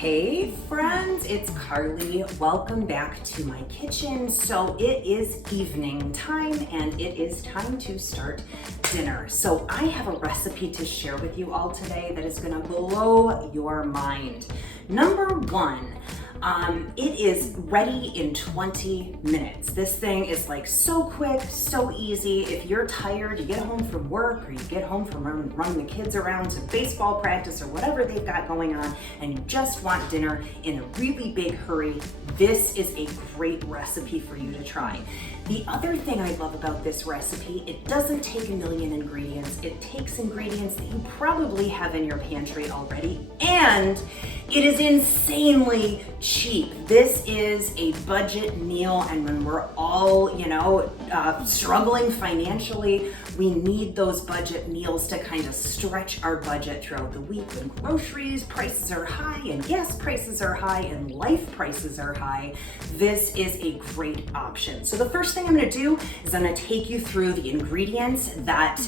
Hey friends, it's Carly. Welcome back to my kitchen. So it is evening time and it is time to start dinner. So I have a recipe to share with you all today that is gonna blow your mind. Number one, it is ready in 20 minutes. This thing is like so quick, so easy. If you're tired, you get home from work or you get home from running the kids around to baseball practice or whatever they've got going on, and you just want dinner in a really big hurry, this is a great recipe for you to try. The other thing I love about this recipe, it doesn't take a million ingredients. It takes ingredients that you probably have in your pantry already, and it is insanely cheap. This is a budget meal, and when we're all, struggling financially, we need those budget meals to kind of stretch our budget throughout the week when groceries prices are high and gas prices are high and life prices are high. This is a great option. So the first thing I'm gonna do is I'm gonna take you through the ingredients that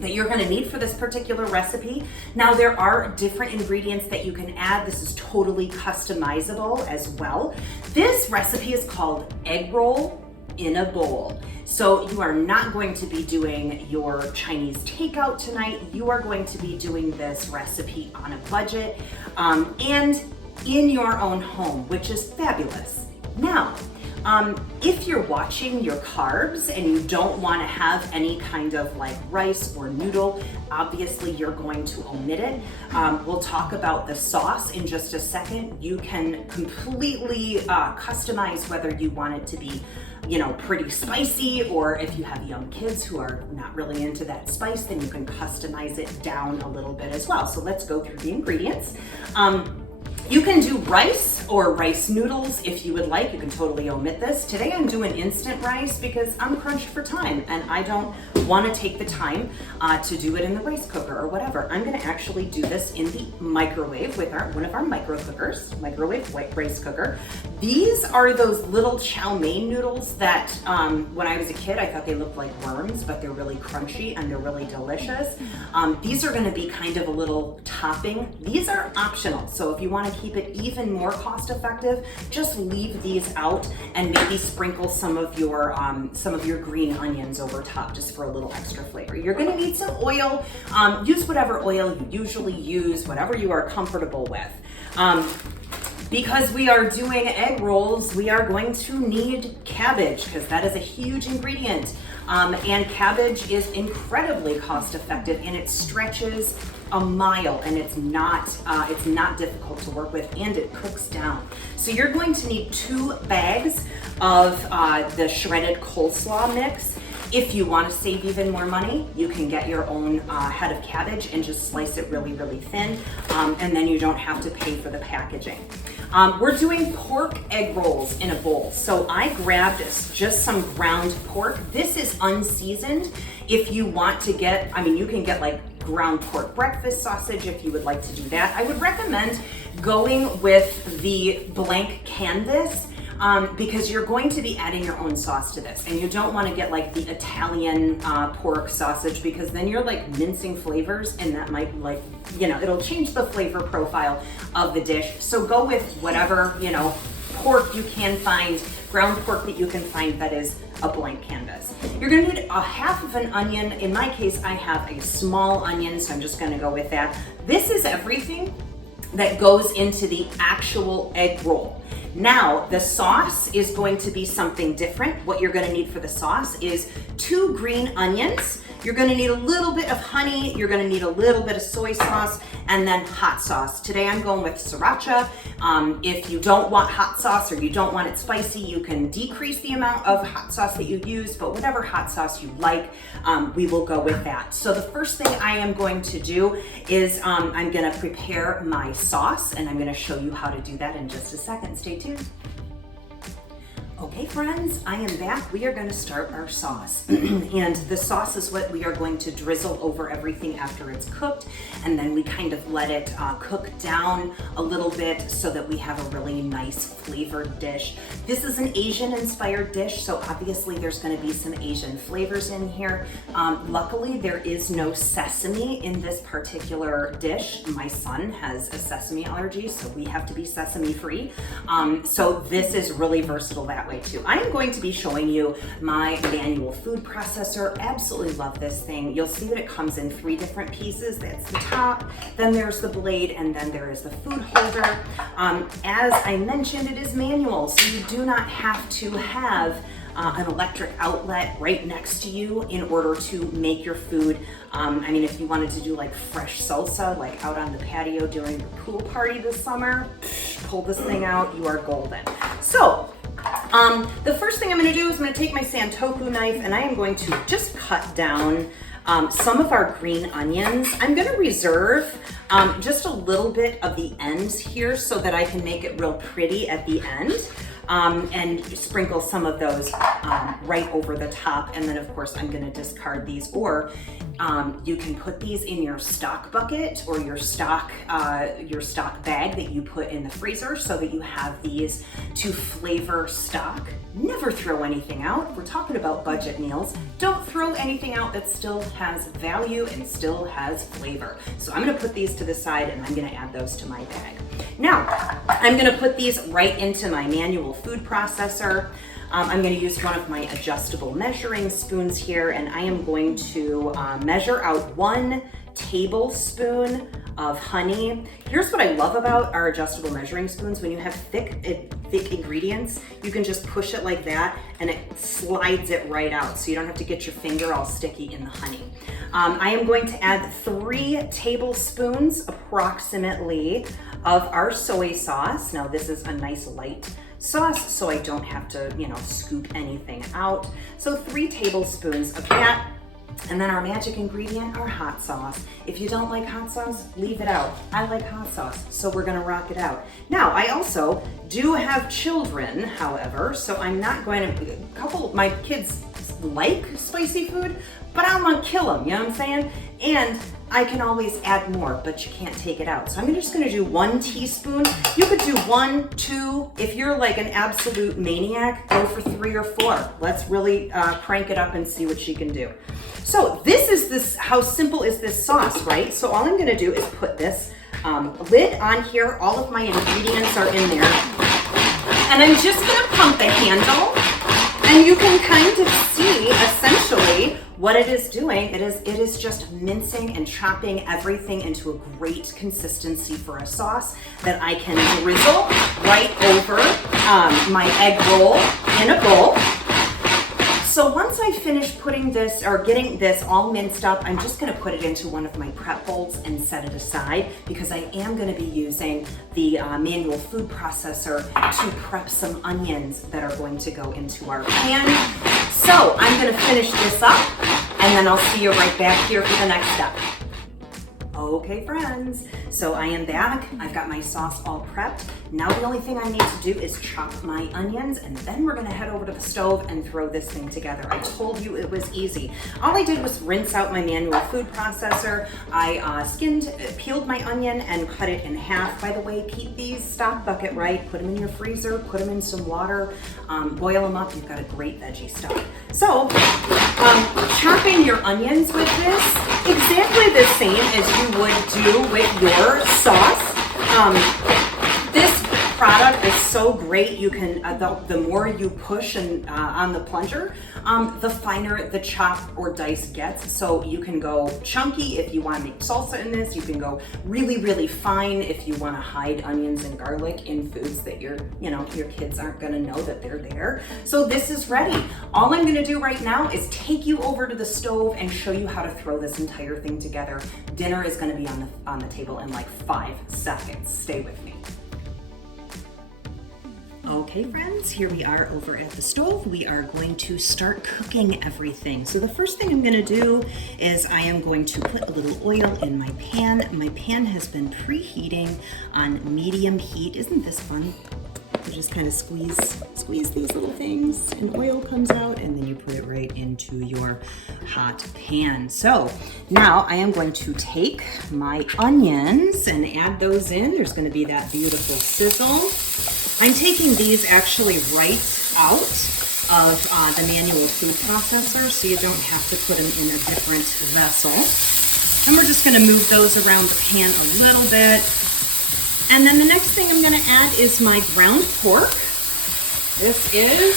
you're gonna need for this particular recipe. Now there are different ingredients that you can add. This is totally customizable as well. This recipe is called egg roll in a bowl. So you are not going to be doing your Chinese takeout tonight. You are going to be doing this recipe on a budget and in your own home, which is fabulous. Now, if you're watching your carbs and you don't want to have any kind of like rice or noodle, obviously you're going to omit it. We'll talk about the sauce in just a second. You can completely customize whether you want it to be, pretty spicy, or if you have young kids who are not really into that spice, then you can customize it down a little bit as well. So let's go through the ingredients. You can do rice or rice noodles if you would like. You can totally omit this. Today I'm doing instant rice because I'm crunched for time and I don't want to take the time to do it in the rice cooker or whatever. I'm going to actually do this in the microwave with one of our microwave white rice cooker. These are those little chow mein noodles that when I was a kid I thought they looked like worms, but they're really crunchy and they're really delicious. These are going to be kind of a little topping. These are optional, so if you want to keep it even more cost effective, just leave these out and maybe sprinkle some of your green onions over top just for a little extra flavor. You're going to need some oil. Use whatever oil you usually use, whatever you are comfortable with. Because we are doing egg rolls, we are going to need cabbage because that is a huge ingredient. And cabbage is incredibly cost effective and it stretches a mile and it's not difficult to work with and it cooks down. So you're going to need 2 bags of the shredded coleslaw mix. If you want to save even more money, you can get your own head of cabbage and just slice it really, really thin, and then you don't have to pay for the packaging. We're doing pork egg rolls in a bowl. So I grabbed just some ground pork. This is unseasoned. If you want to get, you can get like ground pork breakfast sausage if you would like to do that. I would recommend going with the blank canvas because you're going to be adding your own sauce to this, and you don't want to get like the Italian pork sausage because then you're like mincing flavors and that might it'll change the flavor profile of the dish. So go with whatever pork you can find, ground pork that you can find that is a blank canvas. You're gonna need a half of an onion. In my case, I have a small onion, so I'm just gonna go with that. This is everything that goes into the actual egg roll. Now, the sauce is going to be something different. What you're gonna need for the sauce is 2 green onions. You're gonna need a little bit of honey, you're gonna need a little bit of soy sauce, and then hot sauce. Today I'm going with sriracha. If you don't want hot sauce or you don't want it spicy, you can decrease the amount of hot sauce that you use, but whatever hot sauce you like, we will go with that. So the first thing I am going to do is I'm gonna prepare my sauce, and I'm gonna show you how to do that in just a second. Stay tuned. Okay friends, I am back. We are going to start our sauce. And the sauce is what we are going to drizzle over everything after it's cooked. And then we kind of let it cook down a little bit so that we have a really nice flavored dish. This is an Asian inspired dish, so obviously there's going to be some Asian flavors in here. Luckily there is no sesame in this particular dish. My son has a sesame allergy, so we have to be sesame free. So this is really versatile that way too. I am going to be showing you my manual food processor. Absolutely love this thing. You'll see that it comes in 3 different pieces. That's the top, then there's the blade, and then there is the food holder. As I mentioned, it is manual, so you do not have to have an electric outlet right next to you in order to make your food. I mean, if you wanted to do like fresh salsa, like out on the patio during the pool party this summer, pull this thing out, you are golden. So, the first thing I'm gonna do is I'm gonna take my Santoku knife and I am going to just cut down some of our green onions. I'm gonna reserve just a little bit of the ends here so that I can make it real pretty at the end. And sprinkle some of those right over the top. And then of course I'm gonna discard these, or you can put these in your stock bucket or your stock bag that you put in the freezer so that you have these to flavor stock. Never throw anything out. We're talking about budget meals. Don't throw anything out that still has value and still has flavor. So I'm gonna put these to the side and I'm gonna add those to my bag. Now, I'm gonna put these right into my manual food processor. I'm gonna use one of my adjustable measuring spoons here, and I am going to measure out 1 tablespoon of honey. Here's what I love about our adjustable measuring spoons. When you have thick ingredients, you can just push it like that and it slides it right out, so you don't have to get your finger all sticky in the honey. I am going to add 3 tablespoons approximately of our soy sauce. Now this is a nice light sauce, so I don't have to, scoop anything out. So 3 tablespoons of that. And then our magic ingredient, our hot sauce. If you don't like hot sauce, leave it out. I like hot sauce, so we're gonna rock it out. Now, I also do have children, however, so I'm not going to, my kids like spicy food, but I don't want to kill them, you know what I'm saying? And I can always add more, but you can't take it out. So I'm just gonna do 1 teaspoon. You could do 1, 2. If you're like an absolute maniac, go for 3 or 4. Let's really crank it up and see what she can do. So how simple is this sauce, right? So all I'm gonna do is put this lid on here. All of my ingredients are in there. And I'm just gonna pump the handle, and you can kind of see essentially what it is doing. It is just mincing and chopping everything into a great consistency for a sauce that I can drizzle right over my egg roll in a bowl. So once I finish putting this or getting this all minced up, I'm just gonna put it into one of my prep bowls and set it aside, because I am gonna be using the manual food processor to prep some onions that are going to go into our pan. So I'm gonna finish this up and then I'll see you right back here for the next step. Okay friends, so I am back. I've got my sauce all prepped. Now the only thing I need to do is chop my onions, and then we're gonna head over to the stove and throw this thing together. I told you it was easy. All I did was rinse out my manual food processor. I peeled my onion and cut it in half. By the way, keep these stock bucket right. Put them in your freezer, put them in some water, boil them up. You've got a great veggie stock. So, chopping your onions with this, exactly the same as you would do with your sauce. This product is so great. You can, the more you push on the plunger, the finer the chop or dice gets. So you can go chunky if you want to make salsa in this. You can go really, really fine if you want to hide onions and garlic in foods that your kids aren't going to know that they're there. So this is ready. All I'm going to do right now is take you over to the stove and show you how to throw this entire thing together. Dinner is going to be on the table in like 5 seconds. Stay with me. Okay friends, here we are over at the stove. We are going to start cooking everything. So the first thing I'm going to do is I am going to put a little oil in my pan. My pan has been preheating on medium heat. Isn't this fun? You just kind of squeeze these little things and oil comes out, and then you put it right into your hot pan. So now I am going to take my onions and add those in. There's going to be that beautiful sizzle. I'm taking these actually right out of the manual food processor, so you don't have to put them in a different vessel. And we're just going to move those around the pan a little bit. And then the next thing I'm going to add is my ground pork. This is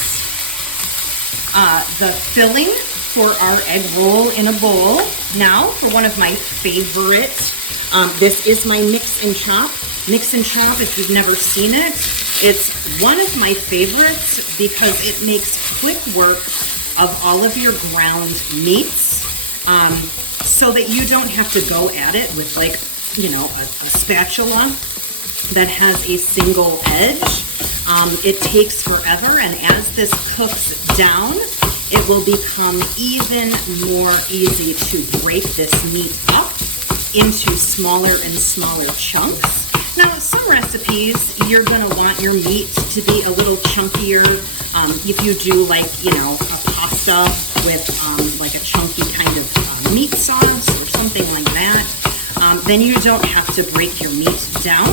the filling for our egg roll in a bowl. Now, for one of my favorites, this is my mix and chop. Mix and chop, if you've never seen it, it's one of my favorites because it makes quick work of all of your ground meats, so that you don't have to go at it with, like, you know, a spatula that has a single edge. It takes forever, and as this cooks down, it will become even more easy to break this meat up into smaller and smaller chunks. Now, some recipes, you're going to want your meat to be a little chunkier. If you do, like, you know, a pasta with like a chunky kind of meat sauce or something like that, then you don't have to break your meat down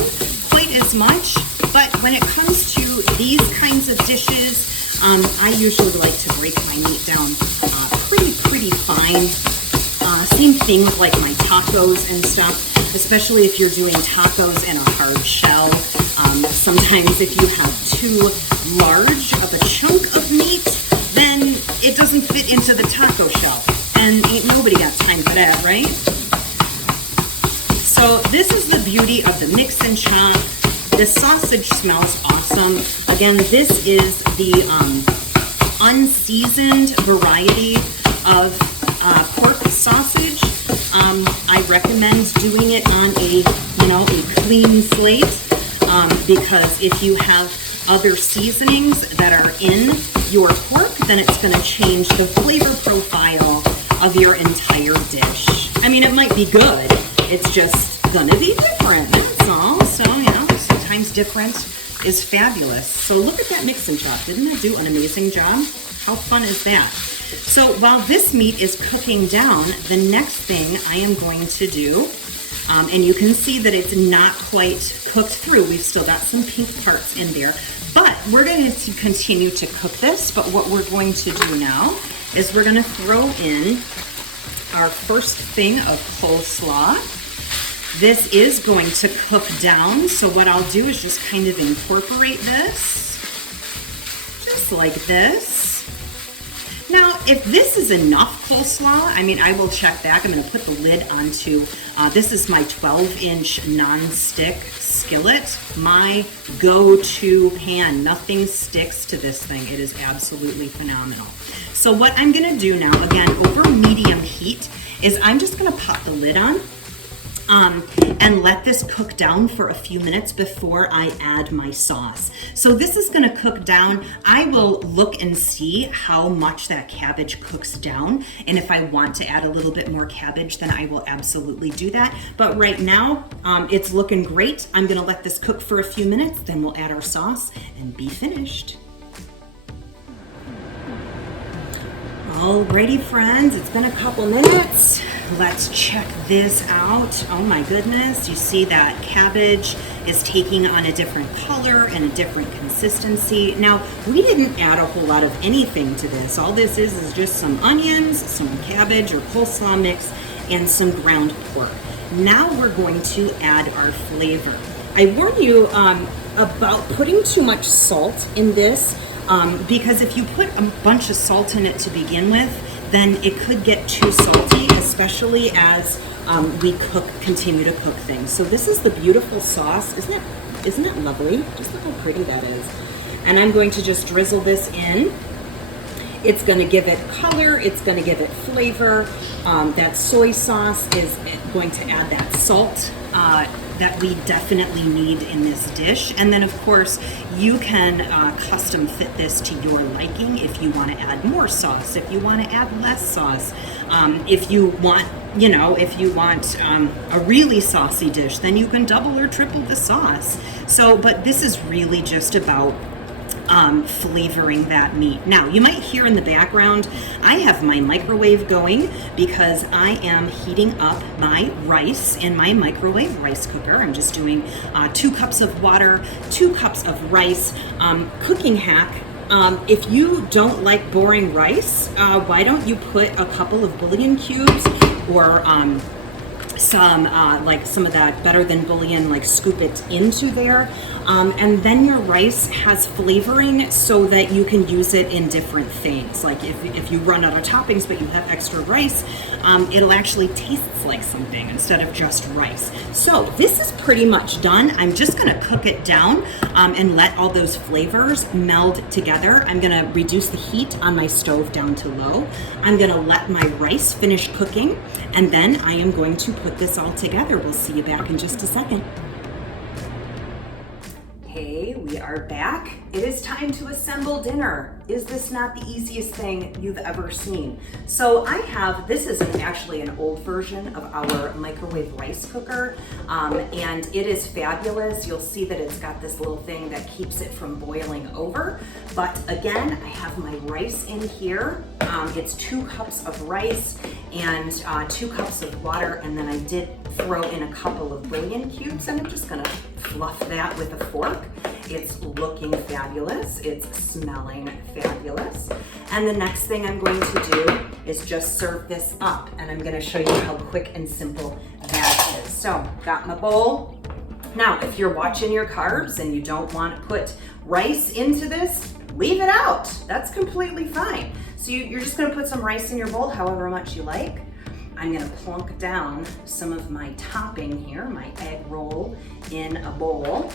quite as much. But when it comes to these kinds of dishes, I usually like to break my meat down pretty fine. Same thing like my tacos and stuff, especially if you're doing tacos in a hard shell. Sometimes if you have too large of a chunk of meat, then it doesn't fit into the taco shell. And ain't nobody got time for that, right? So this is the beauty of the mix and chop. The sausage smells awesome. Again, this is the unseasoned variety of pork sausage. I recommend doing it on a clean slate, because if you have other seasonings that are in your pork, then it's going to change the flavor profile of your entire dish. I mean, it might be good. It's just going to be different. That's all. So, sometimes different is fabulous. So look at that mix and chop. Didn't it do an amazing job? How fun is that? So while this meat is cooking down, the next thing I am going to do, and you can see that it's not quite cooked through. We've still got some pink parts in there, but we're going to continue to cook this. But what we're going to do now is we're going to throw in our first thing of coleslaw. This is going to cook down, so what I'll do is just kind of incorporate this, just like this. Now, if this is enough coleslaw, I mean, I will check back. I'm going to put the lid onto, this is my 12-inch non-stick skillet, my go-to pan. Nothing sticks to this thing. It is absolutely phenomenal. So what I'm going to do now, again, over medium heat, is I'm just going to pop the lid on. And let this cook down for a few minutes before I add my sauce. So this is going to cook down. I will look and see how much that cabbage cooks down. And if I want to add a little bit more cabbage, then I will absolutely do that. But right now, it's looking great. I'm going to let this cook for a few minutes, then we'll add our sauce and be finished. Alrighty, friends, it's been a couple minutes. Let's check this out. Oh my goodness, you see that cabbage is taking on a different color and a different consistency. Now, we didn't add a whole lot of anything to this. All this is just some onions, some cabbage or coleslaw mix, and some ground pork. Now we're going to add our flavor. I warn you about putting too much salt in this. Because if you put a bunch of salt in it to begin with, then it could get too salty, especially as we continue to cook things. So this is the beautiful sauce. Isn't it lovely? Just look how pretty that is. And I'm going to just drizzle this in. It's going to give it color. It's going to give it flavor. That soy sauce is going to add that salt that we definitely need in this dish. And then of course you can custom fit this to your liking if you want to add more sauce, if you want to add less sauce, if you want you know, if you want a really saucy dish, then you can double or triple the sauce. So, but this is really just about flavoring that meat. Now, you might hear in the background, I have my microwave going because I am heating up my rice in my microwave rice cooker. I'm just doing 2 cups of water, 2 cups of rice. Cooking hack, if you don't like boring rice, why don't you put a couple of bouillon cubes or some of that better than bouillon, like scoop it into there. And then your rice has flavoring so that you can use it in different things. Like if you run out of toppings but you have extra rice, it'll actually taste like something instead of just rice. So this is pretty much done. I'm just gonna cook it down and let all those flavors meld together. I'm gonna reduce the heat on my stove down to low. I'm gonna let my rice finish cooking, and then I am going to put this all together. We'll see you back in just a second. Hey, we are back. It is time to assemble dinner. Is this not the easiest thing you've ever seen? So this is actually an old version of our microwave rice cooker, and it is fabulous. You'll see that it's got this little thing that keeps it from boiling over. But again, I have my rice in here. It's 2 cups of rice and 2 cups of water, and then I did throw in a couple of bouillon cubes, and I'm just gonna fluff that with a fork. It's looking fabulous. It's smelling fabulous. And the next thing I'm going to do is just serve this up, and I'm gonna show you how quick and simple that is. So, got my bowl. Now, if you're watching your carbs and you don't want to put rice into this, leave it out. That's completely fine. So you're just gonna put some rice in your bowl, however much you like. I'm gonna plunk down some of my topping here, my egg roll in a bowl.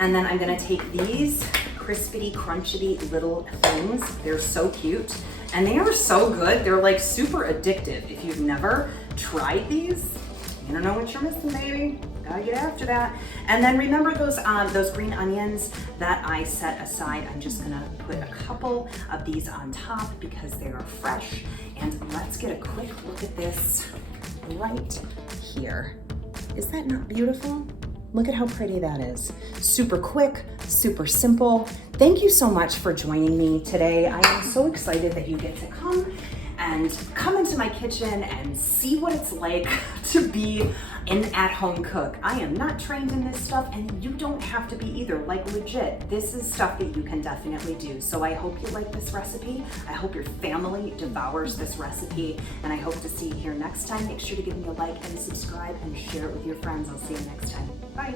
And then I'm gonna take these crispity, crunchity little things. They're so cute and they are so good. They're like super addictive. If you've never tried these, you don't know what you're missing, baby. Gotta get after that. And then remember those green onions that I set aside. I'm just gonna put a couple of these on top because they are fresh. And let's get a quick look at this right here. Is that not beautiful? Look at how pretty that is. Super quick, super simple. Thank you so much for joining me today. I am so excited that you get to come into my kitchen and see what it's like to be an at-home cook. I am not trained in this stuff, and you don't have to be either. Like, legit, this is stuff that you can definitely do. So I hope you like this recipe. I hope your family devours this recipe, and I hope to see you here next time. Make sure to give me a like and subscribe and share it with your friends. I'll see you next time. Bye.